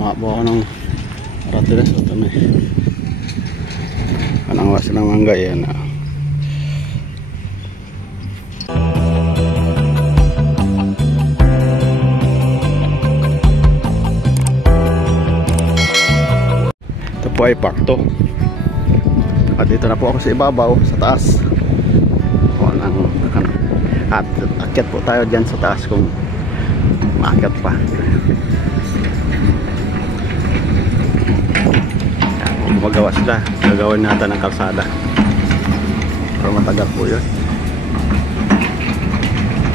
Nawa po ako ng ratiles o tami. Anang wasi ng mangga yan. Ito po ay pakto. At dito na po ako sa ibabaw, sa taas. At akyat po tayo dyan sa taas kung maakyat pa. Kung gumagawa sila, gagawin natin ng kalsada. Pero matagal po yun.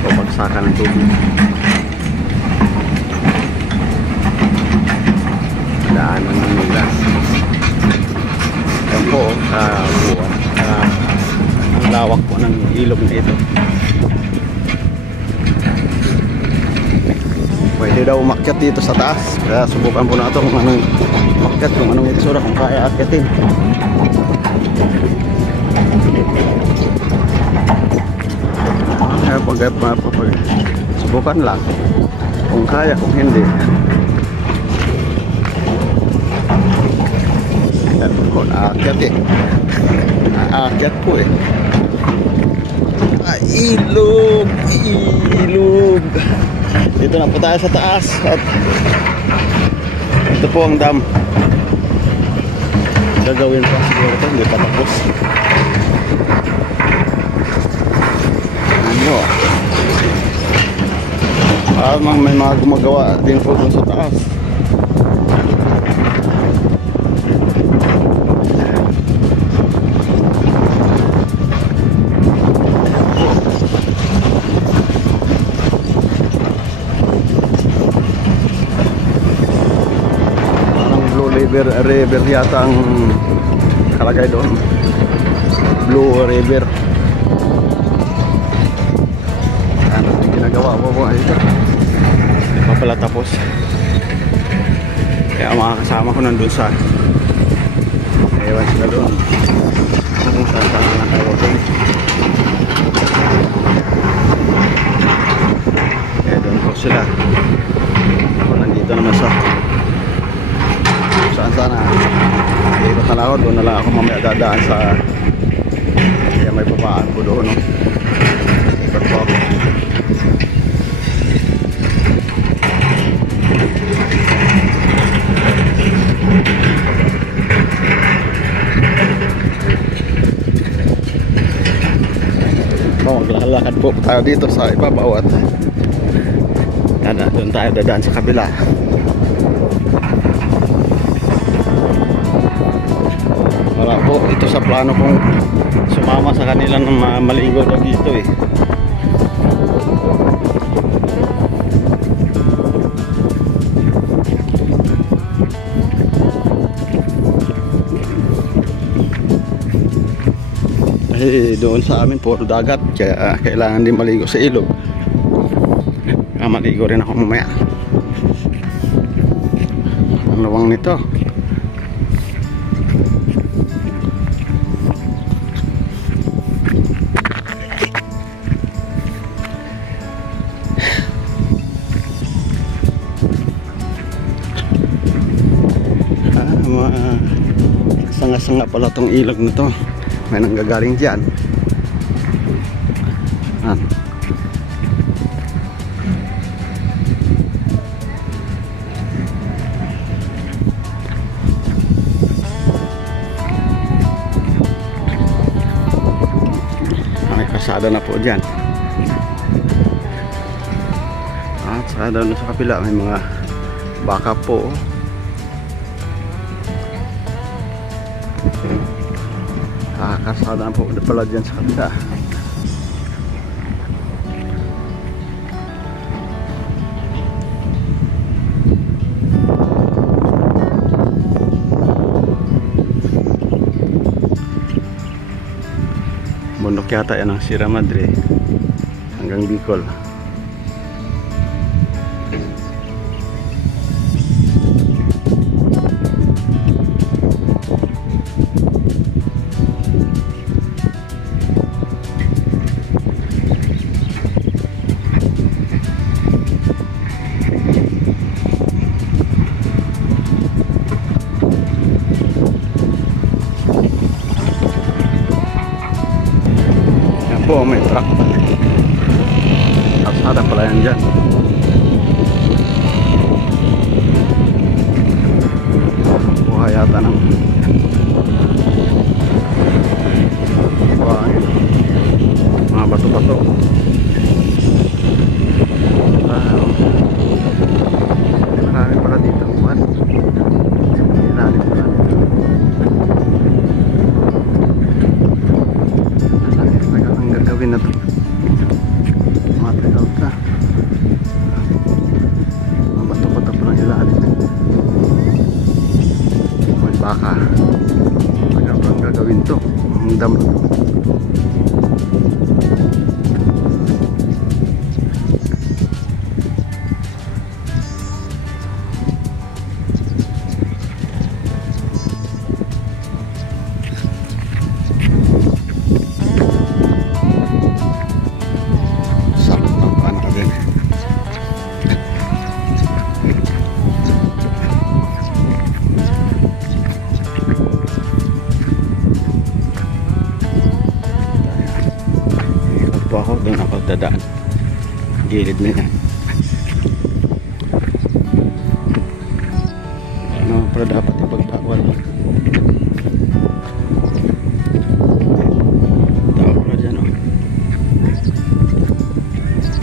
Pagsakan ng tubig. Daanan ng migas. Yan po sa buwan. Ang lawak po ng ilog na ito. Pwede daw umakyat dito sa taas. Kaya subukan po natin kung anong umakyat, kung anong itsura, kung kaya akyatin. Subukan lang kung kaya, kung hindi. Yan po, naakyat eh. Naakyat po eh. Ilog! Ilog! Dito na po tayo sa taas. At ito po ang dam. Gagawin pa siguro ito, hindi pa tapos. Ano? May mga gumagawa din po dun sa taas. River yata ang kalagay doon. Blue River. Ano yung ginagawa mo po? Hindi pa pala tapos. Kaya mga kasama ko nandun sa ewan sila doon kung saan nakawagin. Kaya doon po sila. Nandito naman sa sana ikot na lang ako, doon na lang ako mamaya dadaan sa kaya may babaan ko doon, no? Ikot po ako. Maglalakad po tayo dito sa ibabaw at doon tayo dadaan sa kabila. Wala po, ito sa plano kong sumama sa kanila ng maligo daw dito eh. Doon sa amin puro dagat, kaya kailangan din maligo sa ilog. Kaya maligo rin ako mamaya. Ang lawang nito. Sanga-sanga pala tong ilog na to. May nanggagaling dyan. May kasada na po dyan. At saka doon sa kapila may mga baka po. Kasada po pala dyan sa kabila. Bundok yata yan ang Sierra Madre hanggang Bicol. ng buhangin, mga bato-bato. Marami pala dito uwan. Ilalim pala dito. Ang gagawin na to, matay out ka. Mga bato-bato pa lang ilalim. May baka. Ang gagawin to, ang dam na to. Ako doon ako dadaan, gilid na yan. Ano pala dapat ipagtawal, tao pala dyan, oh.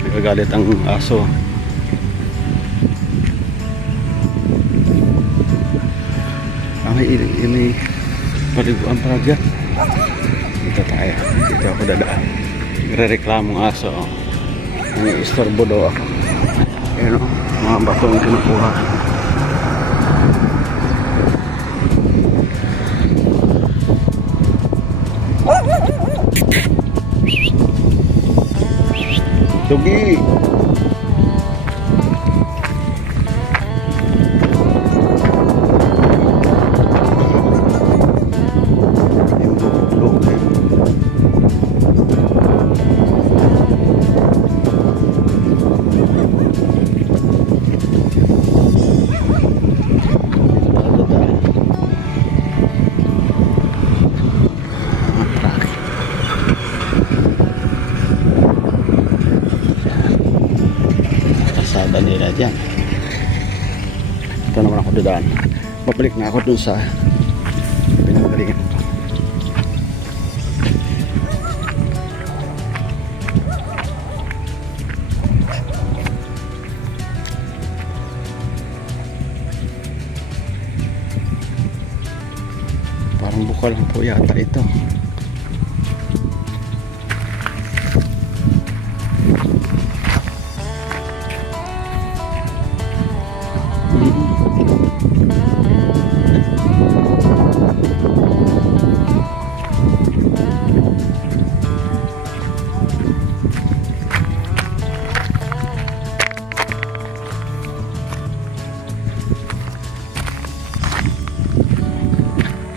Nagagalit ang aso. May paliguan pala dyan. Dito tayo, dito ako dadaan. Nagre-reklamong aso, oh. Istorbo daw ako. Ayan, oh, mga bato ang kinukuha. Dugi! Nila dyan. Ito naman ako dadaan. Babalik na ako dun sa pinagalingan ko. Parang bukal lang po yata ito.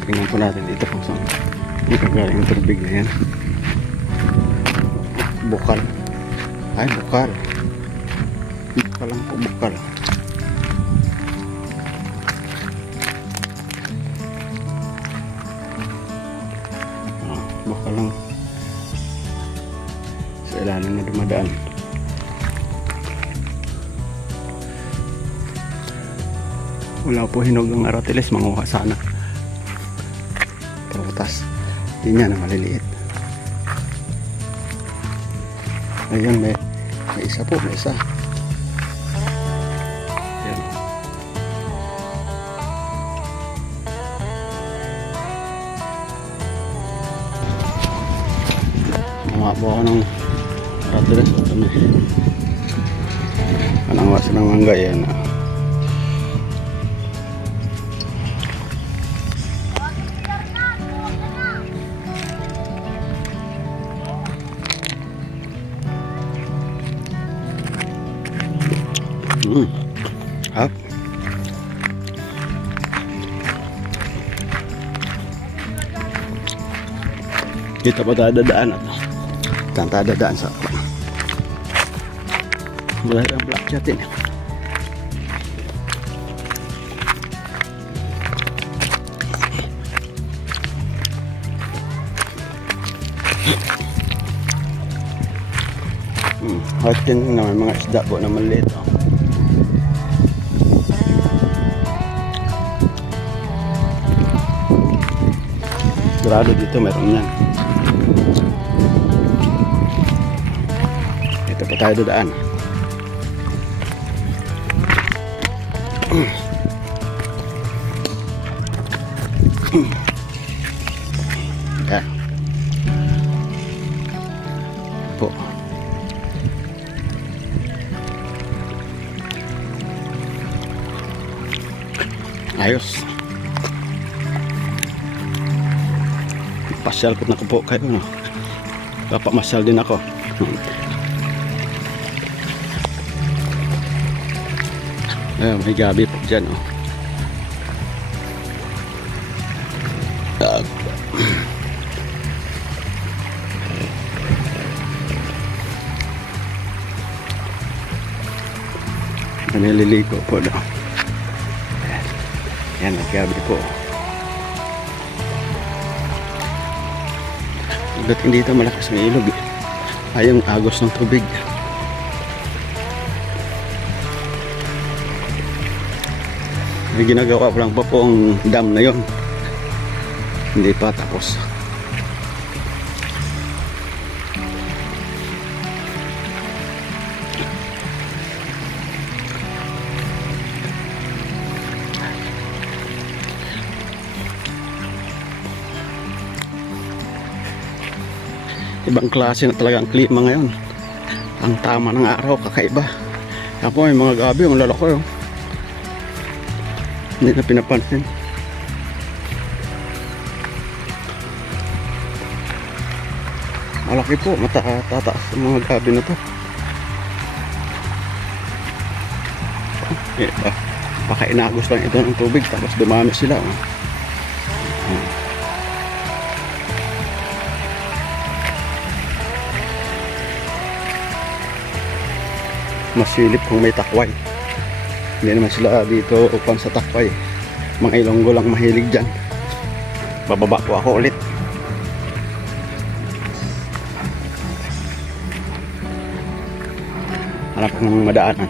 Tingnan po natin dito kung saan nakagaling yung tubig na yan. Bukal. Ay, bukal. Bukal lang po, bukal. Bukal lang sa ilalim na dumadaan. Wala po hinog ng aratiles, manguha sana. Prutas. Hindi niya na maliliit. Ayun, may isa po, may isa. Ayan. Mga po ako ng aratiles. Anong wasa ng mangga yan. Hap. Kita pa dadaan at kan dadaan sa mulai ang black jatin. Hatin na may mga isda po na maliit. sigurado dito meron yan. Ito pa tayo daan. Yan po. Ayos. Pasyal ko na ko po kayo, no? Papamasyal din ako. Ayun, may gabi po dyan, oh. Naliligo po, no? Yan, may gabi po. Dating dito malakas ng ilog, eh. Ay, yung agos ng tubig. May ginagawa pa lang pa po ang dam na yon, hindi pa tapos. Ibang klase na talaga ang klima ngayon. Ang tama ng araw, kakaiba. Ako may mga gabi, ang lalaki, oh. Hindi na pinapansin. Malaki po, matataas ang mga gabi na to. Baka inagos lang ito ng tubig tapos dumami sila, oh. Masilip kung may takway. Hindi naman sila dito upan sa takway. Mga Ilonggo lang mahilig dyan. Bababa po ako ulit. Hanap ng madaanan.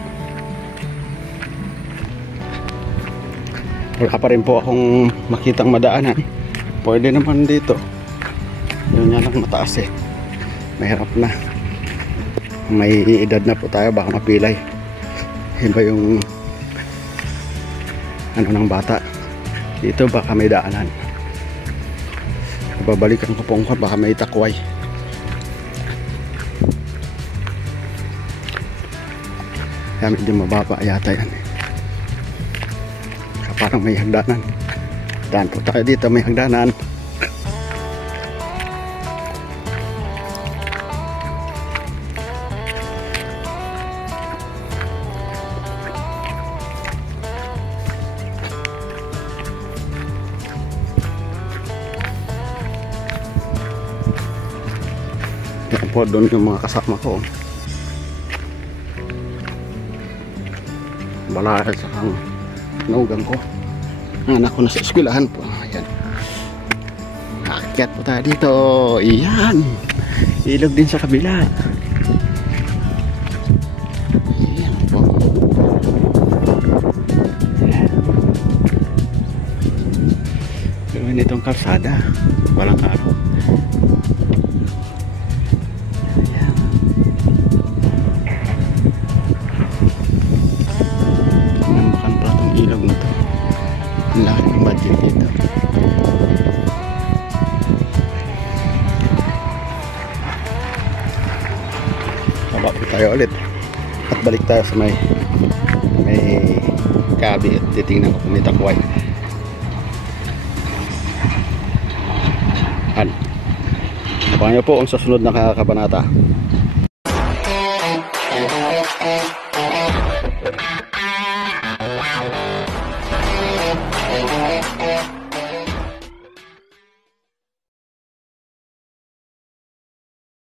Wala pa rin po akong makitang madaanan. Pwede naman dito. Yun yan lang mataas, eh. Mahirap na. May edad na po tayo, baka mapilay. Iba yung ano ng bata. Dito baka may daanan. Babalikan ko po baka may takway. Kaya medyo mababa yata yan. Parang may hagdanan. Daan po tayo dito, may hagdanan. Yan po, doon yung mga kasama ko. Balahal sa kang naugang ko. Ang anak ko na sa eskwelahan po. Ayan. Akyat po tayo dito. Iyan. Ilog din sa kabila. Ayan po. Pero itong kalsada, walang araw. Ilog na to. Ang laki ng budget dito. Baba po tayo ulit at balik tayo sa may gabi at titingnan ko kung may takway. Abangan nyo po ang susunod na kabanata.